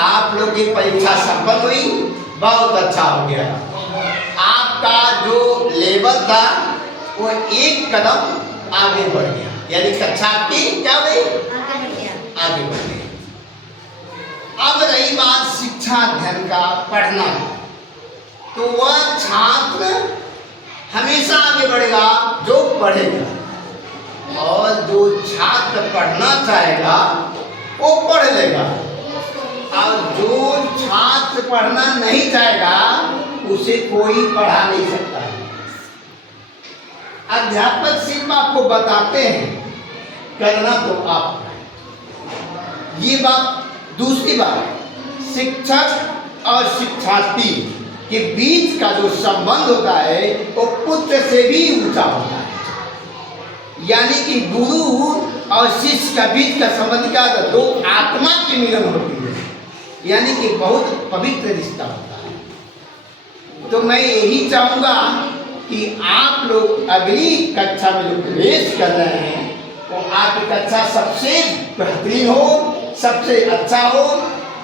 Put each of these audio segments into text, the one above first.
आप लोग की परीक्षा संपन्न हुई, बहुत अच्छा हो गया। आपका जो लेवल था वो एक कदम आगे बढ़ गया, यानी कक्षा आपकी क्या हुई, आगे बढ़ गई। अब रही बात शिक्षा अध्ययन का, पढ़ना, तो वह छात्र हमेशा आगे बढ़ेगा जो पढ़ेगा, और जो छात्र पढ़ना चाहेगा वो पढ़ लेगा, और जो छात्र पढ़ना नहीं चाहेगा उसे कोई पढ़ा नहीं सकता है। अध्यापक सिर्फ आपको बताते हैं, करना तो आप। ये बात। दूसरी बात, शिक्षक और शिक्षार्थी के बीच का जो संबंध होता है वो पुत्र से भी ऊंचा होता है, यानी कि गुरु और शिष्य का बीच का संबंध क्या होता है, दो आत्मा की मिलन होती है, यानी कि बहुत पवित्र रिश्ता होता है। तो मैं यही चाहूंगा कि आप लोग अगली कक्षा में जो प्रवेश कर रहे हैं वो आपकी कक्षा सबसे बेहतरीन हो, सबसे अच्छा हो,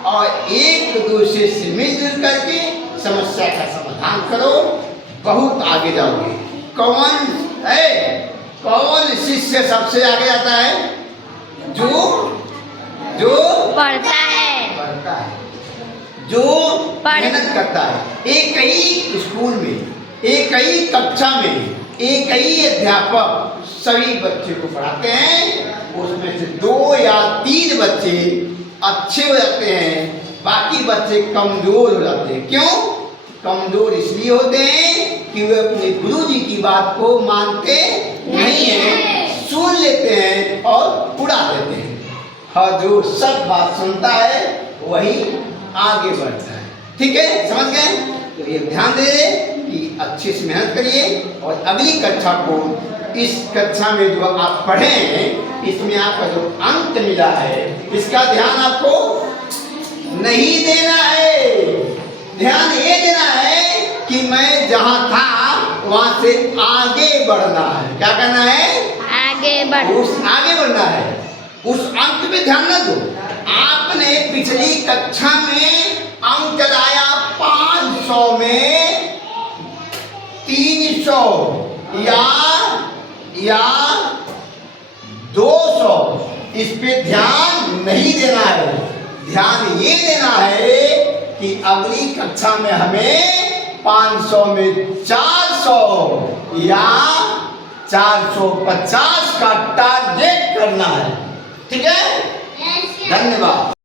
और एक दूसरे से मिलजुल करके समस्या का समाधान करो, बहुत आगे जाओगे। कौन शिष्य सबसे आगे जाता है, जो पढ़ता है, जो मेहनत करता है। एक ही स्कूल में, एक ही कक्षा में, एक ही अध्यापक सभी बच्चे को पढ़ाते हैं, उसमें से 2 या 3 बच्चे अच्छे हो जाते हैं, बाकी बच्चे कमजोर हो जाते हैं। क्यों कमजोर? इसलिए होते हैं कि वे अपने गुरुजी की बात को मानते नहीं हैं, सुन लेते हैं और उड़ा देते हैं, और जो सब बात सुनता है वही आगे बढ़ता है। ठीक है, समझ गए? तो ये ध्यान दे कि अच्छे से मेहनत करिए, और अगली कक्षा को, इस कक्षा में जो आप पढ़े हैं इसमें आपका जो अंक मिला है इसका ध्यान आपको नहीं देना है। ध्यान ये देना है कि मैं जहां था वहां से आगे बढ़ना है। क्या करना है? आगे बढ़ना है। उस अंक पे ध्यान न दो। आपने पिछली कक्षा में अंक लाया 500 में 300 या 200, इस पे ध्यान नहीं देना है। ध्यान ये देना है कि अगली कक्षा में हमें 500 में 400 या 450 का टारगेट करना है। ठीक है? धन्यवाद।